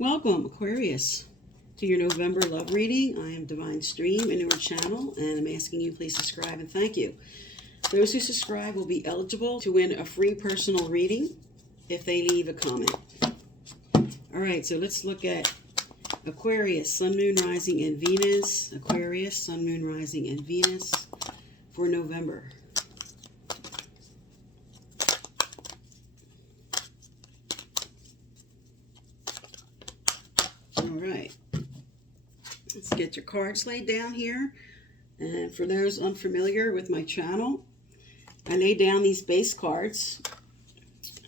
Welcome, Aquarius, to your November love reading. I am Divine Stream, a newer channel, and I'm asking you please subscribe and thank you. Those who subscribe will be eligible to win a free personal reading if they leave a comment. All right, so let's look at Aquarius, Sun, Moon, Rising, and Venus. Aquarius, Sun, Moon, Rising, and Venus for November. Let's get your cards laid down here. And for those unfamiliar with my channel, I lay down these base cards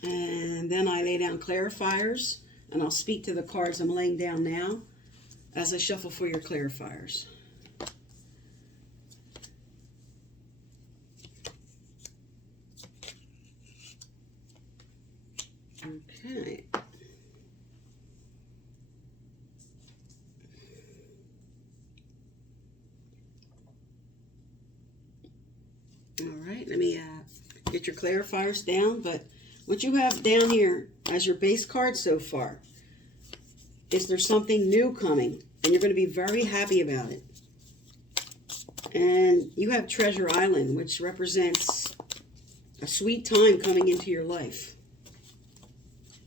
and then I lay down clarifiers, and I'll speak to the cards I'm laying down now as I shuffle for your clarifiers. Okay. All right, let me get your clarifiers down. But what you have down here as your base card so far is there's something new coming, and you're going to be very happy about it. And you have Treasure Island, which represents a sweet time coming into your life.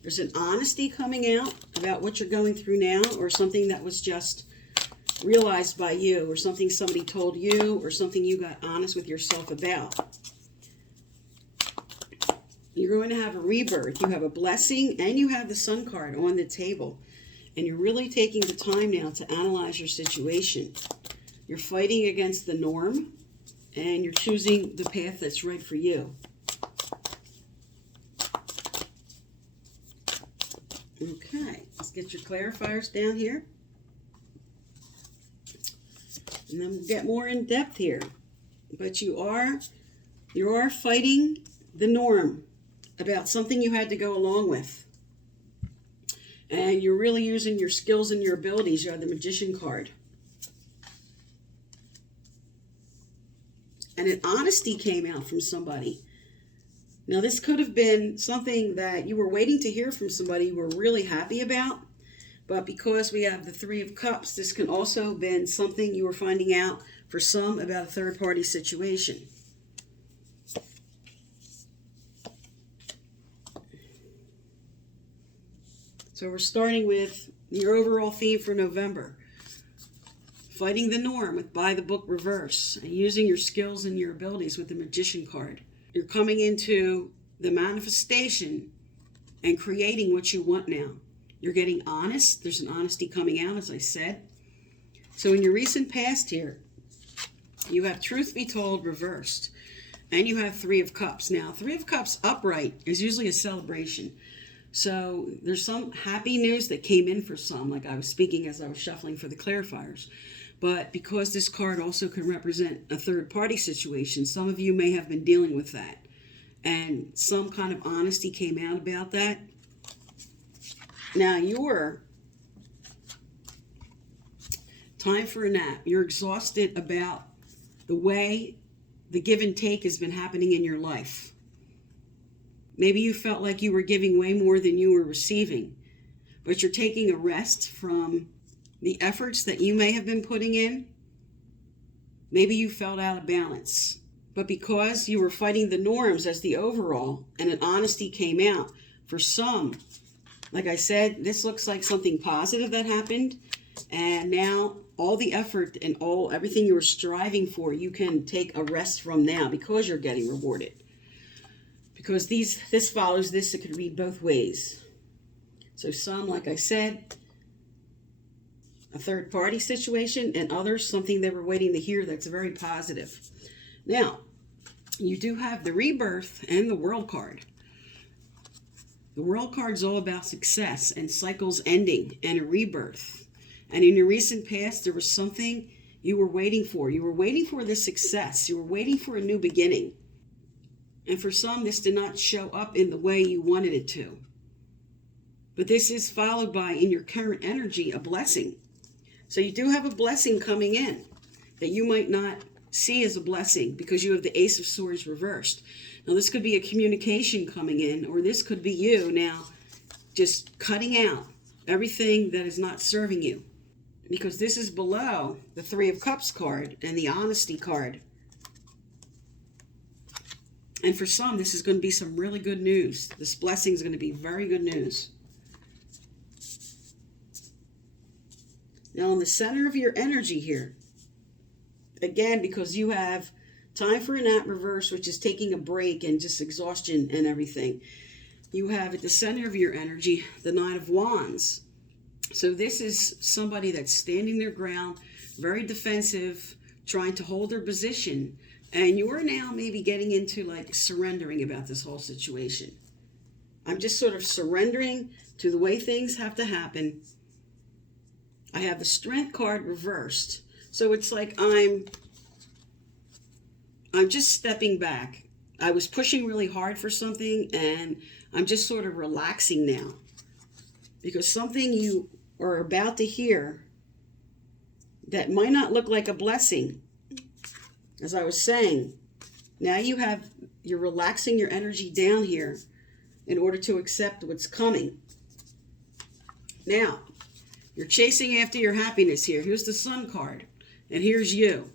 There's an honesty coming out about what you're going through now, or something that was just realized by you, or something somebody told you, or something you got honest with yourself about. You're going to have a rebirth. You have a blessing, and you have the Sun card on the table. And you're really taking the time now to analyze your situation. You're fighting against the norm, and you're choosing the path that's right for you. Okay, let's get your clarifiers down here. And then we'll get more in depth here. But you are fighting the norm about something you had to go along with. And you're really using your skills and your abilities. You have the Magician card. And an honesty came out from somebody. Now this could have been something that you were waiting to hear from somebody you were really happy about. But because we have the Three of Cups, this can also have been something you were finding out for some about a third-party situation. So we're starting with your overall theme for November. Fighting the norm with By the Book Reverse, and using your skills and your abilities with the Magician card. You're coming into the manifestation and creating what you want now. You're getting honest. There's an honesty coming out, as I said. So in your recent past here, you have Truth Be Told reversed. And you have Three of Cups. Now, Three of Cups upright is usually a celebration. So there's some happy news that came in for some, like I was speaking as I was shuffling for the clarifiers. But because this card also can represent a third-party situation, some of you may have been dealing with that. And some kind of honesty came out about that. Now you're time for a nap. You're exhausted about the way the give and take has been happening in your life. Maybe you felt like you were giving way more than you were receiving, but you're taking a rest from the efforts that you may have been putting in. Maybe you felt out of balance, but because you were fighting the norms as the overall and an honesty came out for some, like I said, this looks like something positive that happened. And now all the effort and everything you were striving for, you can take a rest from now because you're getting rewarded. Because this follows this, it could read both ways. So some, like I said, a third party situation, and others, something they were waiting to hear that's very positive. Now, you do have the Rebirth and the World card. The World card is all about success and cycles ending and a rebirth. And in your recent past, there was something you were waiting for. You were waiting for the success. You were waiting for a new beginning. And for some, this did not show up in the way you wanted it to. But this is followed by, in your current energy, a blessing. So you do have a blessing coming in that you might not see as a blessing because you have the Ace of Swords reversed. Now, this could be a communication coming in, or this could be you now just cutting out everything that is not serving you. Because this is below the Three of Cups card and the Honesty card. And for some, this is going to be some really good news. This blessing is going to be very good news. Now, in the center of your energy here, again, because you have time for a nap reverse, which is taking a break and just exhaustion and everything. You have at the center of your energy, the Nine of Wands. So this is somebody that's standing their ground, very defensive, trying to hold their position. And you're now maybe getting into like surrendering about this whole situation. I'm just sort of surrendering to the way things have to happen. I have the Strength card reversed. So it's like I'm just stepping back. I was pushing really hard for something and I'm just sort of relaxing now. Because something you are about to hear that might not look like a blessing. As I was saying, now you're relaxing your energy down here in order to accept what's coming. Now, you're chasing after your happiness here. Here's the Sun card, and here's you.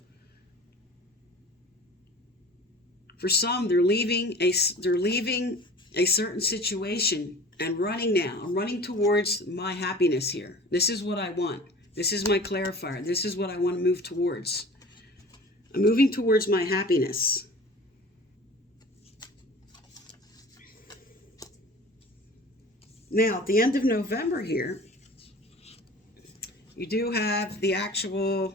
For some, they're leaving a certain situation and running now. I'm running towards my happiness here. This is what I want. This is my clarifier. This is what I want to move towards. I'm moving towards my happiness. Now, at the end of November here, you do have the actual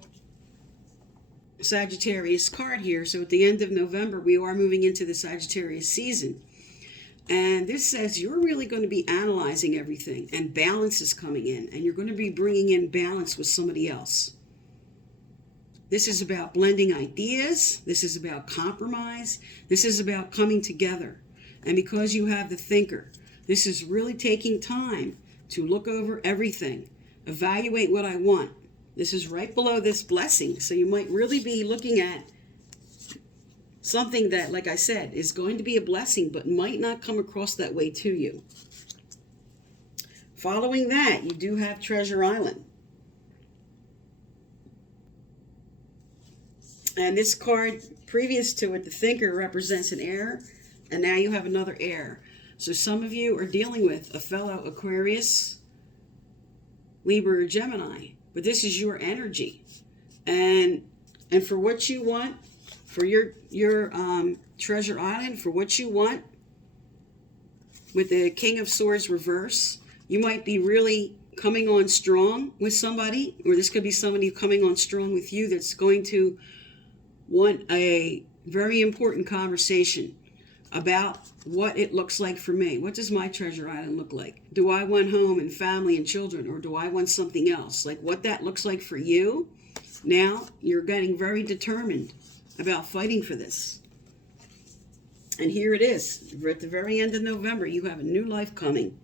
Sagittarius card here. So at the end of November, we are moving into the Sagittarius season. And this says you're really going to be analyzing everything, and balance is coming in, and you're going to be bringing in balance with somebody else. This is about blending ideas. This is about compromise. This is about coming together. And because you have the Thinker, this is really taking time to look over everything, evaluate what I want. This is right below this blessing. So you might really be looking at something that, like I said, is going to be a blessing, but might not come across that way to you. Following that, you do have Treasure Island. And this card, previous to it, the Thinker represents an air, and now you have another air. So some of you are dealing with a fellow Aquarius, Libra, or Gemini, but this is your energy. And for what you want, for your Treasure Island, for what you want, with the King of Swords reverse, you might be really coming on strong with somebody, or this could be somebody coming on strong with you that's going to want a very important conversation about what it looks like for me. What does my Treasure Island look like? Do I want home and family and children, or do I want something else? Like what that looks like for you. Now you're getting very determined about fighting for this. And here it is. We're at the very end of November. You have a new life coming.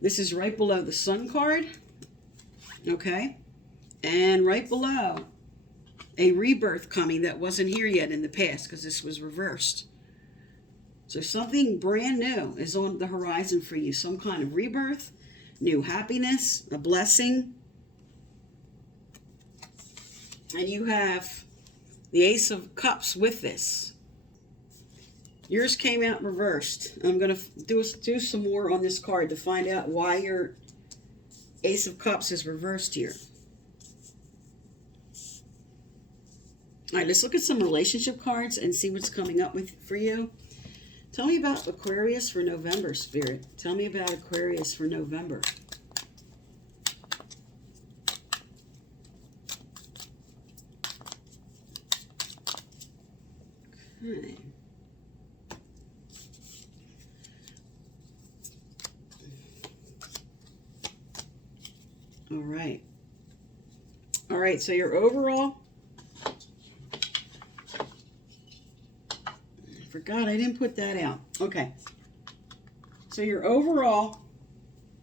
This is right below the Sun card. Okay? And right below, a rebirth coming that wasn't here yet in the past, because this was reversed. So something brand new is on the horizon for you. Some kind of rebirth, new happiness, a blessing. And you have the Ace of Cups with this. Yours came out reversed. I'm going to do some more on this card to find out why your Ace of Cups is reversed here. All right, let's look at some relationship cards and see what's coming up for you. Tell me about Aquarius for November, Spirit. Tell me about Aquarius for November. Okay. All right. All right, so your overall... Forgot I didn't put that out. Okay. So your overall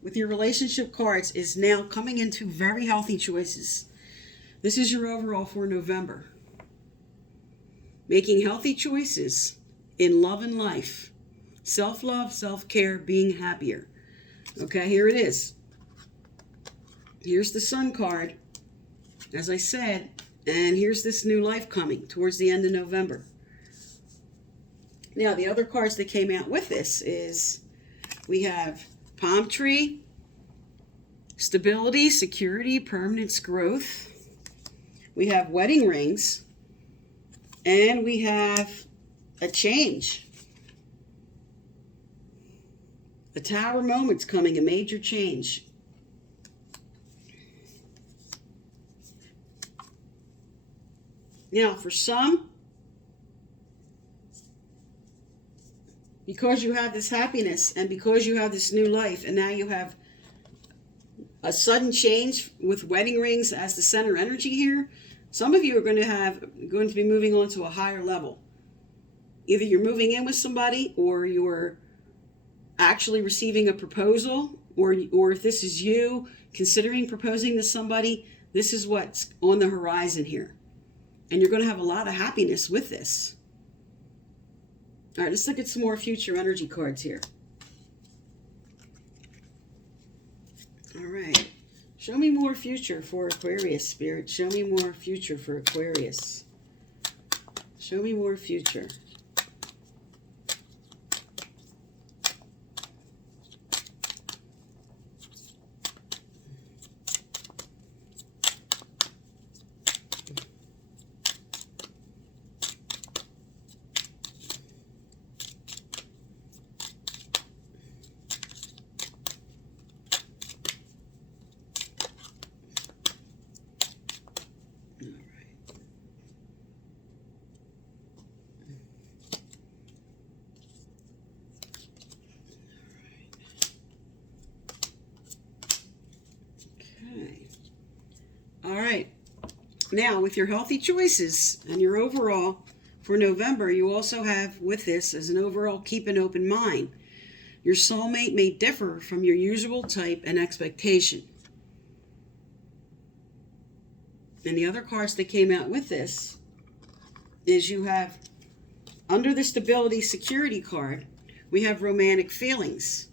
with your relationship cards is now coming into very healthy choices. This is your overall for November. Making healthy choices in love and life. Self-love, self-care, being happier. Okay, here it is. Here's the Sun card, as I said, and here's this new life coming towards the end of November. Now, the other cards that came out with this is we have palm tree, stability, security, permanence, growth. We have wedding rings, and we have a change. A tower moment's coming, a major change. Now, for some, because you have this happiness and because you have this new life, and now you have a sudden change with wedding rings as the center energy here, some of you are going to be moving on to a higher level. Either you're moving in with somebody, or you're actually receiving a proposal, or if this is you considering proposing to somebody, this is what's on the horizon here. And you're going to have a lot of happiness with this. All right, let's look at some more future energy cards here. All right. Show me more future for Aquarius, Spirit. Show me more future for Aquarius. Show me more future. All right. Now, with your healthy choices and your overall for November, you also have with this as an overall keep an open mind. Your soulmate may differ from your usual type and expectation. And the other cards that came out with this is you have, under the stability security card, we have romantic feelings.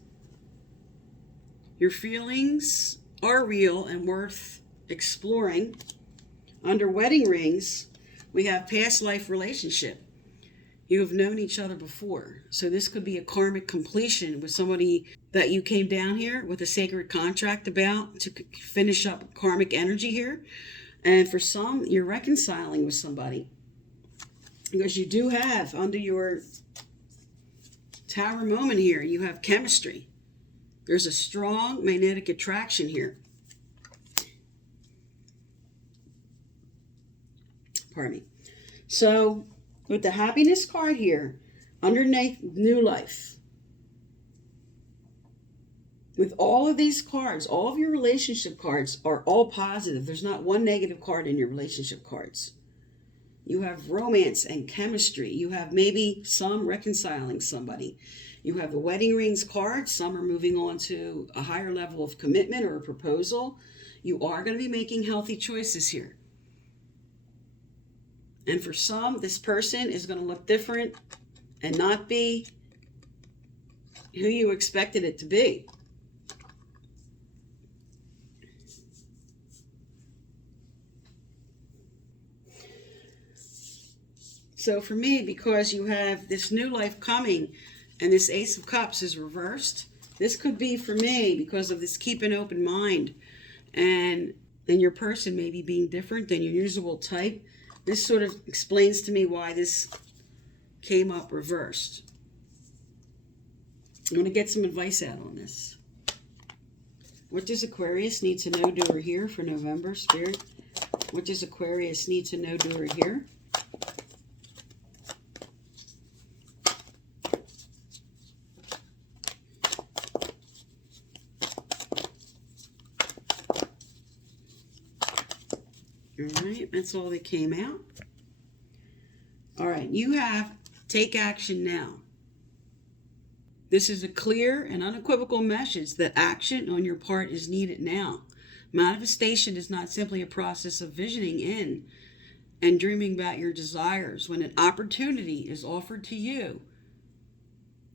Your feelings are real and worth exploring. Under wedding rings, we have past life relationship. You have known each other before. So this could be a karmic completion with somebody that you came down here with a sacred contract about to finish up karmic energy here. And for some, you're reconciling with somebody. Because you do have, under your tower moment here, you have chemistry. There's a strong magnetic attraction here. Pardon me. So, with the happiness card here, underneath new life, with all of these cards, all of your relationship cards are all positive. There's not one negative card in your relationship cards. You have romance and chemistry. You have maybe some reconciling somebody. You have the wedding rings card. Some are moving on to a higher level of commitment or a proposal. You are going to be making healthy choices here. And for some, this person is going to look different and not be who you expected it to be. So for me, because you have this new life coming and this Ace of Cups is reversed, this could be for me because of this keep an open mind and your person maybe being different than your usual type. This sort of explains to me why this came up reversed. I'm going to get some advice out on this. What does Aquarius need to know, do, or hear for November, Spirit? What does Aquarius need to know, do, or hear? All right, that's all that came out. All right, you have take action now. This is a clear and unequivocal message that action on your part is needed now. Manifestation is not simply a process of visioning in and dreaming about your desires. When an opportunity is offered to you,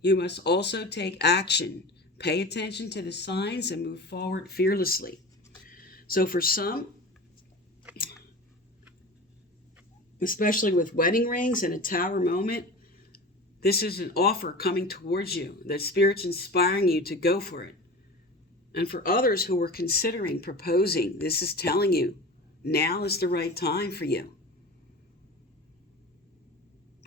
you must also take action. Pay attention to the signs and move forward fearlessly. So for some, especially with wedding rings and a tower moment, this is an offer coming towards you. That Spirit's inspiring you to go for it. And for others who were considering proposing, this is telling you, now is the right time for you.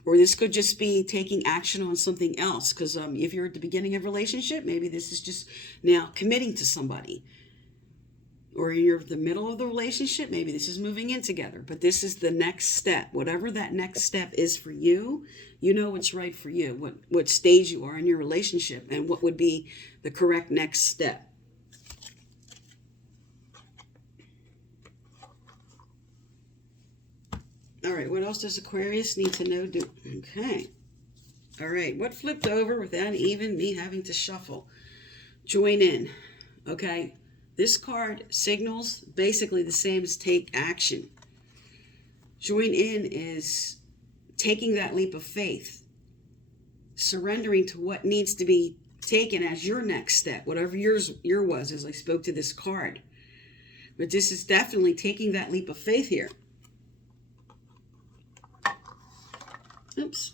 Or this could just be taking action on something else. Because if you're at the beginning of a relationship, maybe this is just now committing to somebody. Or you're at the middle of the relationship, maybe this is moving in together. But this is the next step. Whatever that next step is for you, you know what's right for you. What stage you are in your relationship and what would be the correct next step. All right, what else does Aquarius need to know? Okay. All right, what flipped over without even me having to shuffle? Join in. Okay, this card signals basically the same as take action. Join in is taking that leap of faith, surrendering to what needs to be taken as your next step, whatever yours was as I spoke to this card. But this is definitely taking that leap of faith here. Oops.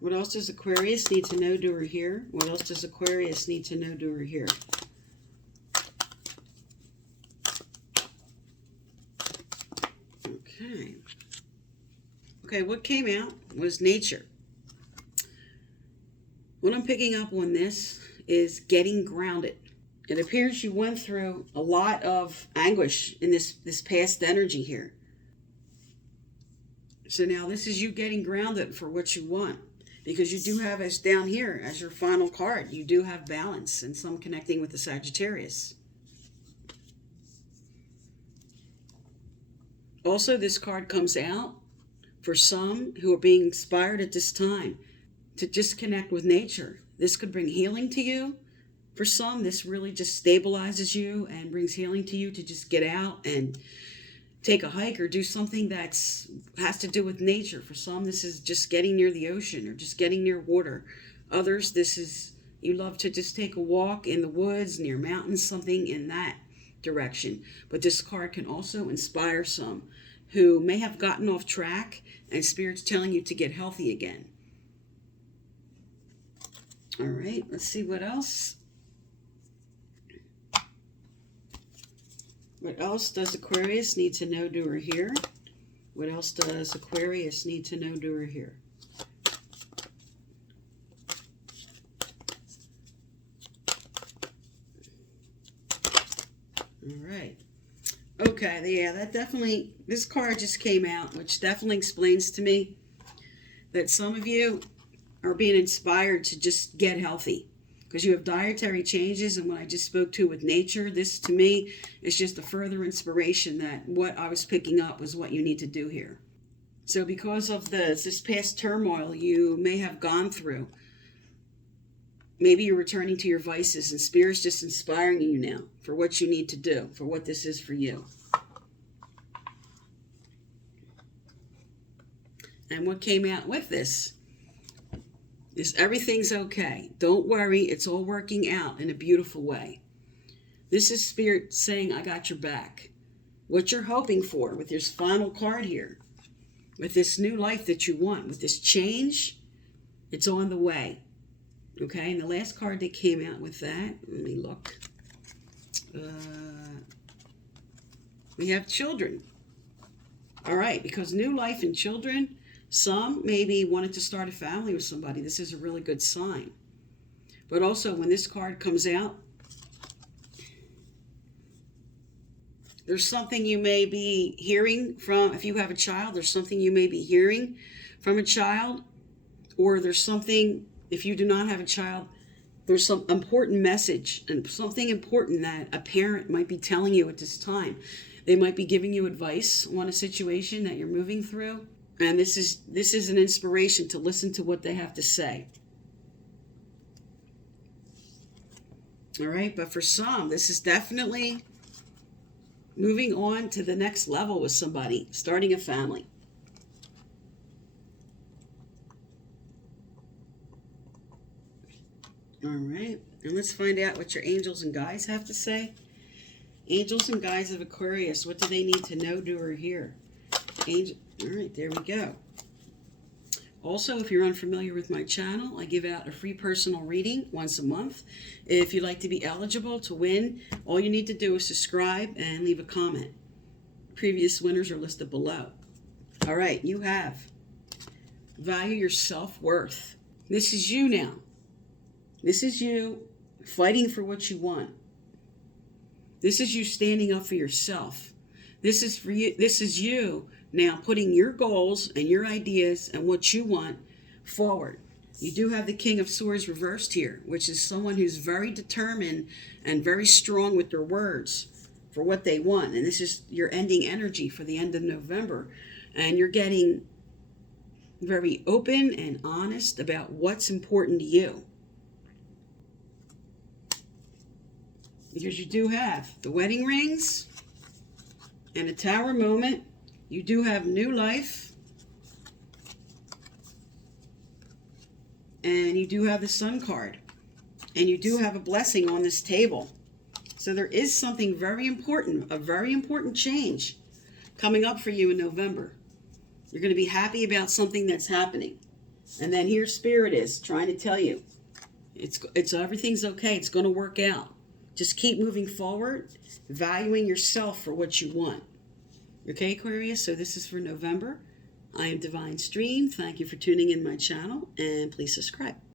What else does Aquarius need to know, do, or hear? What else does Aquarius need to know, do, or hear? Okay. Okay, what came out was nature. What I'm picking up on this is getting grounded. It appears you went through a lot of anguish in this past energy here. So now this is you getting grounded for what you want. Because you do have us down here as your final card. You do have balance and some connecting with the Sagittarius. Also, this card comes out for some who are being inspired at this time to just connect with nature. This could bring healing to you. For some, this really just stabilizes you and brings healing to you to just get out and take a hike or do something that has to do with nature. For some, this is just getting near the ocean or just getting near water. Others, this is you love to just take a walk in the woods, near mountains, something in that direction. But this card can also inspire some who may have gotten off track and Spirit's telling you to get healthy again. All right, let's see what else. What else does Aquarius need to know, do, or hear? What else does Aquarius need to know, do, or hear? All right. Okay, yeah, that definitely, this card just came out, which definitely explains to me that some of you are being inspired to just get healthy. Because you have dietary changes, and what I just spoke to with nature, this to me is just a further inspiration that what I was picking up was what you need to do here. So because of this past turmoil you may have gone through, maybe you're returning to your vices, and Spirit's just inspiring you now for what you need to do, for what this is for you. And what came out with this is everything's okay. Don't worry, it's all working out in a beautiful way. This is Spirit saying, I got your back. What you're hoping for with this final card here, with this new life that you want, with this change, it's on the way. Okay, and the last card that came out with that, let me look. We have children. All right, because new life and children, some maybe wanted to start a family with somebody. This is a really good sign. But also, when this card comes out, there's something you may be hearing from, if you have a child, there's something you may be hearing from a child. Or there's something, if you do not have a child, there's some important message and something important that a parent might be telling you at this time. They might be giving you advice on a situation that you're moving through. And this is an inspiration to listen to what they have to say. All right, but for some, this is definitely moving on to the next level with somebody, starting a family. All right. And let's find out what your angels and guides have to say. Angels and guides of Aquarius, what do they need to know, do, or hear? Angel. All right, there we go. Also, if you're unfamiliar with my channel, I give out a free personal reading once a month. If you'd like to be eligible to win, all you need to do is subscribe and leave a comment. Previous winners are listed below. All right, you have value your self-worth. This is you now. This is you fighting for what you want. This is you standing up for yourself. This is for you. This is you now putting your goals and your ideas and what you want forward. You do have the King of Swords reversed here, which is someone who's very determined and very strong with their words for what they want. And this is your ending energy for the end of November. And you're getting very open and honest about what's important to you. Because you do have the wedding rings and a tower moment. You do have new life. And you do have the Sun card. And you do have a blessing on this table. So there is something very important, a very important change coming up for you in November. You're going to be happy about something that's happening. And then here Spirit is trying to tell you, it's everything's okay. It's going to work out. Just keep moving forward, valuing yourself for what you want. Okay, Aquarius? So this is for November. I am Divine Stream. Thank you for tuning in my channel, and please subscribe.